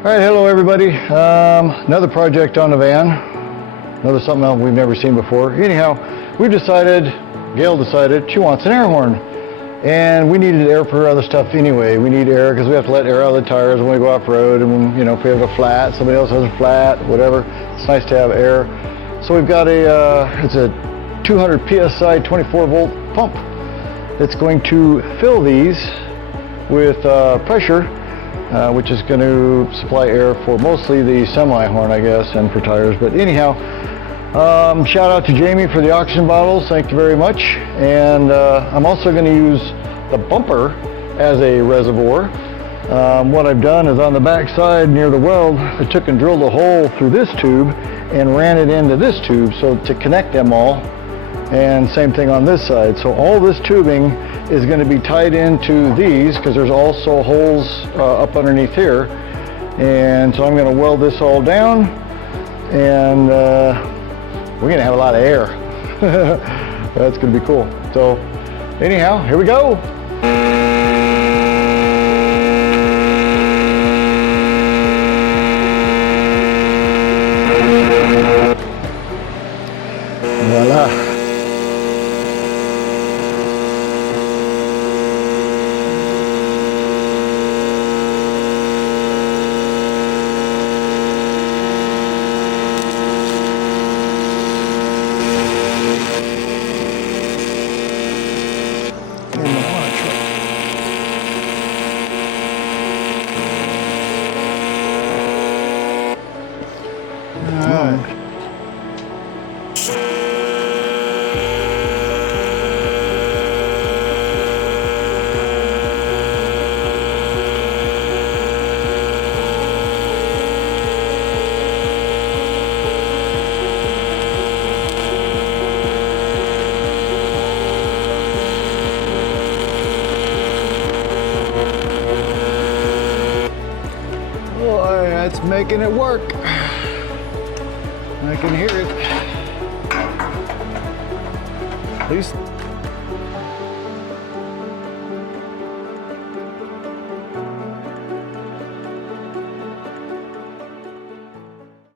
All right, hello everybody. Another project on the van. Another something else we've never seen before. Anyhow, Gail decided she wants an air horn. And we needed air for other stuff anyway. We need air because we have to let air out of the tires when we go off-road, and when, if we have a flat, somebody else has a flat, whatever. It's nice to have air. So we've got it's a 200 PSI 24-volt pump that's going to fill these with pressure, which is going to supply air for mostly the semi-horn, I guess, and for tires. But anyhow, shout out to Jamie for the oxygen bottles. Thank you very much. And I'm also going to use the bumper as a reservoir. What I've done is on the back side near the weld, I took and drilled a hole through this tube and ran it into this tube so to connect them all. And same thing on this side. So all this tubing is going to be tied into these because there's also holes up underneath here. And so I'm going to weld this all down, and we're going to have a lot of air. That's going to be cool. So anyhow, here we go. Voila. Boy, that's making it work. I can hear it. At least